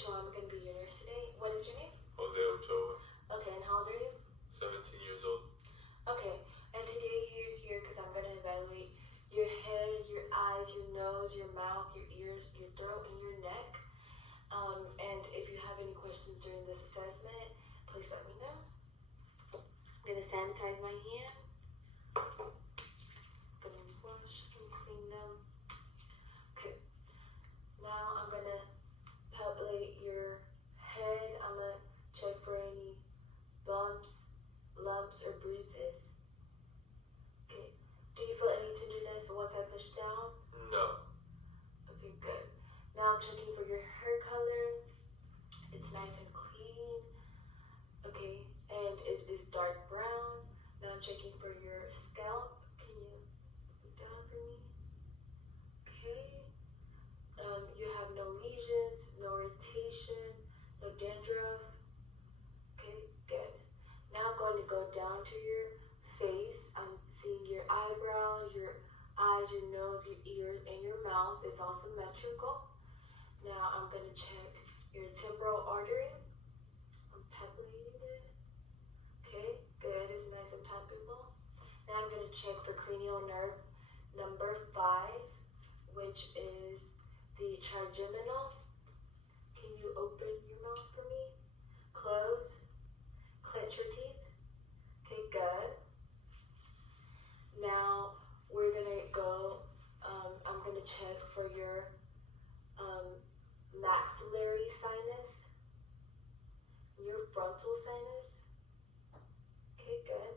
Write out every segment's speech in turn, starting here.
Ochoa. I'm going to be your nurse today. What is your name? Jose Ochoa. Okay, and how old are you? 17 years old. Okay, and today you're here because I'm going to evaluate your head, your eyes, your nose, your mouth, your ears, your throat, and your neck. And if you have any questions during this assessment, please let me know. I'm going to sanitize my hand. I'm going to wash and clean them. Okay, now I'm going to palpate your head. I'm going to check for any bumps, lumps, or bruises. Okay, do you feel any tenderness once I push down? No. Okay, good. Now I'm checking for your hair color. It's nice and clean. Okay, and it is dark brown. Now I'm checking for your scalp. Can you look down for me? Okay. You have no lesions, no irritation, no dandruff. Okay, good. Now I'm going to go down to your face. I'm seeing your eyebrows, your eyes, your nose, your ears, and your mouth. It's all symmetrical. Now I'm going to check your temporal artery. I'm palpating it. Okay, good. It's nice and palpable. Now I'm going to check for cranial nerve number 5, which is the trigeminal. Can you open your mouth for me? Close. Clench your teeth. Okay, good. Now we're going to go, I'm going to check for your maxillary sinus, your frontal sinus. Okay, good.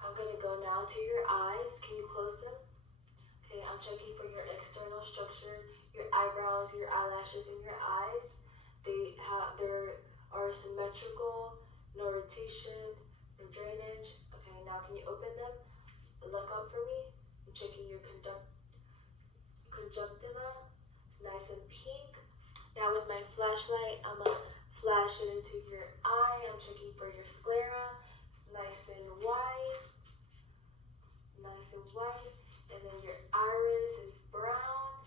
I'm going to go now to your eyes. Can you close them? Okay, I'm checking for your external structure, your eyebrows, your eyelashes, and your eyes. They are symmetrical, no irritation, no drainage. Okay, now can you open them? Look up for me. I'm checking your conjunctiva. It's nice and pink. Now with my flashlight, I'm going to flash it into your eye. I'm checking for your sclera. It's nice and white. It's nice and white. And then your iris is brown.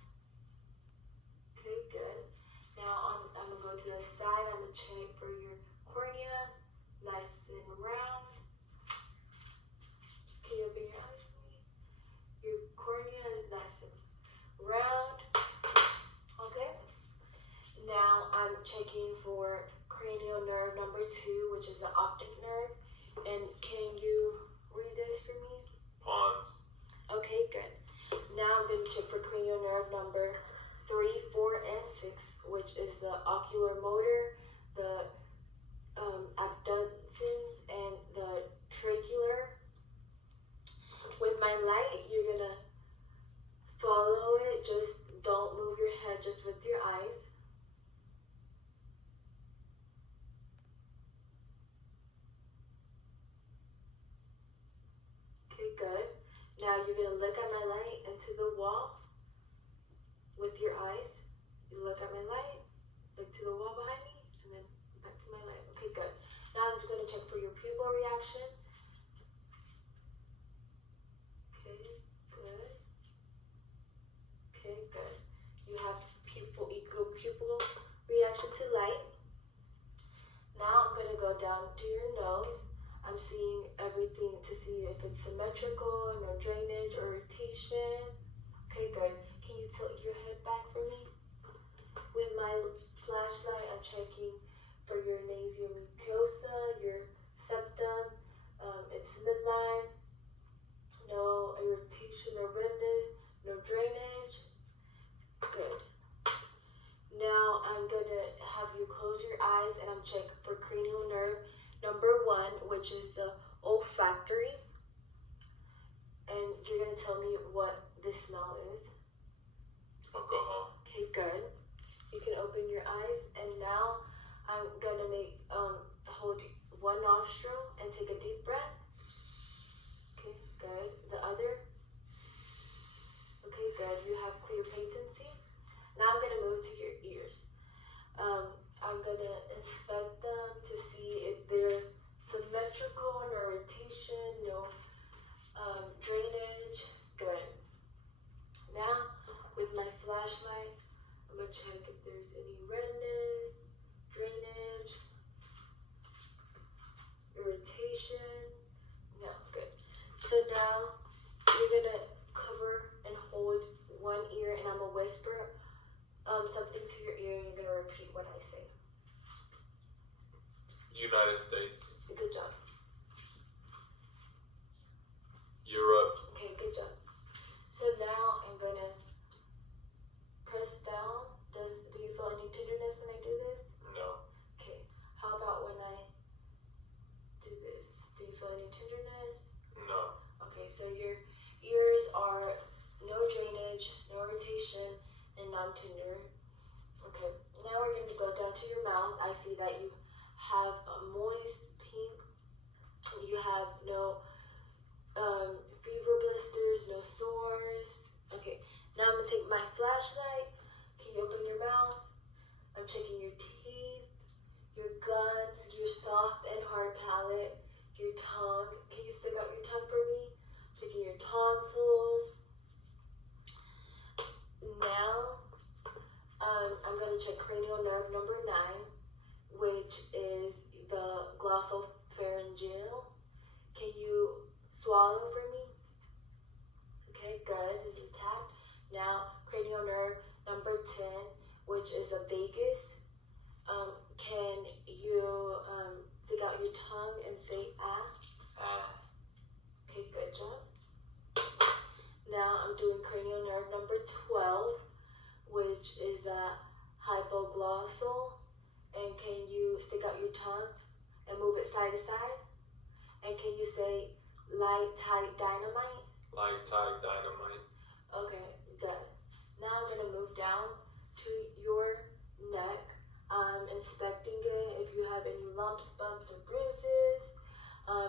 Okay, good. Now I'm going to go to the side. I'm going to check for your cornea. Nice and round. Can you open your eyes for me? Your cornea is nice and round. Okay. Now I'm checking for cranial nerve number 2, which is the optic nerve. And can you read this for me? Pons. Okay, good. Now I'm going to check for cranial nerve number 3, 4, and 6, which is the ocular motor, the abducens, and the tracheal. With my light, you're going to follow it. Just don't move your head, just with your eyes. Okay, good. Now you're going to look at my light into the wall with your eyes. You look at my light, look to the wall behind me, and then back to my light. Okay, good. Now I'm just going to check for your pupil reaction. Okay, good. Okay, good. You have equal pupil reaction to light. Now I'm going to go down to your nose. I'm seeing everything to see if it's symmetrical, no drainage or irritation. Okay, good. Can you tilt your head back for me? With my flashlight, I'm checking for your nasal mucosa, your septum, its midline. No irritation or redness, no drainage. Good. Now I'm going to have you close your eyes and I'm checking for cranial nerve number 1, which is the olfactory. And you're going to tell me what this smell is. Alcohol. Okay, good. You can open your eyes, and now I'm going to hold one nostril and take a deep breath. Okay, good. The other. Okay, good. You have clear patency. Now I'm going to move to your ears. I'm going to inspect them to see if they're symmetrical, no irritation, no drainage. Good. Now, with my flashlight, I'm going to check if there's any redness, now you're gonna cover and hold one ear, and I'm gonna whisper something to your ear, and you're gonna repeat what I say. United States. Good job. Europe. Okay, good job. So now I'm gonna press down. Do you feel any tenderness when I do this? No. Okay. How about when I do this? Do you feel any tenderness? No. Okay, so your ears are no drainage, no irritation, and non-tender. Okay, now we're going to go down to your mouth. I see that you have a moist pink. You have no fever blisters, no sores. Okay, now I'm going to take my flashlight. Can you open your mouth? I'm checking your teeth, your gums, your soft and hard palate, your tongue. Can you stick out your tongue for me? Checking your tonsils. Now, I'm going to check cranial nerve number 9, which is the glossopharyngeal. Can you swallow for me? Okay, good. Is it tapped? Now, cranial nerve number 10, which is the vagus. Can you stick out your tongue and say ah? Okay, good job. Now I'm doing cranial nerve number 12, which is hypoglossal. And can you stick out your tongue and move it side to side? And can you say light, tight, dynamite? Light, tight, dynamite. Okay, good. Now I'm going to move down to your neck. I'm inspecting it. If you have any lumps, bumps, or bruises,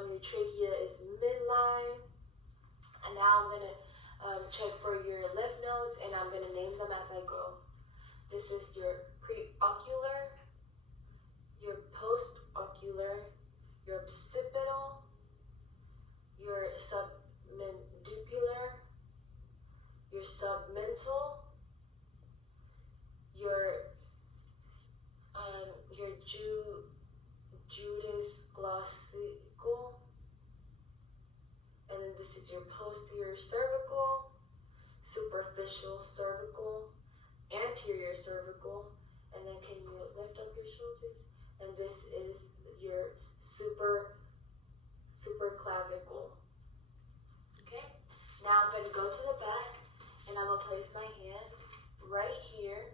your trachea is midline. And now I'm going to check for your lymph nodes, and I'm going to name them as I go. This is your preocular, your postocular, your occipital, your submandibular, your submental, your Judas glossical, and then this is your posterior cervical, superficial cervical, anterior cervical, and then can you lift up your shoulders? And this is your superclavicle. Okay? Now I'm going to go to the back, and I'm going to place my hands right here.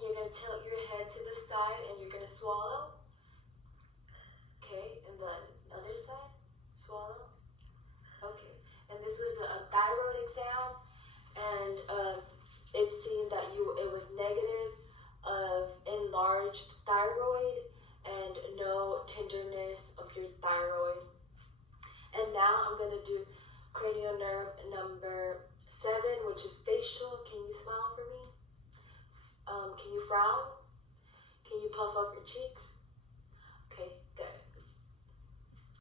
You're going to tilt your head to the side, and you're going to swallow. Okay, and the other side, swallow. Okay, and this was a thyroid exam, and it's seen that it was negative of enlarged thyroid and no tenderness of your thyroid. And now I'm going to do cranial nerve number 7, which is facial. Can you smile for me? Can you frown? Can you puff up your cheeks?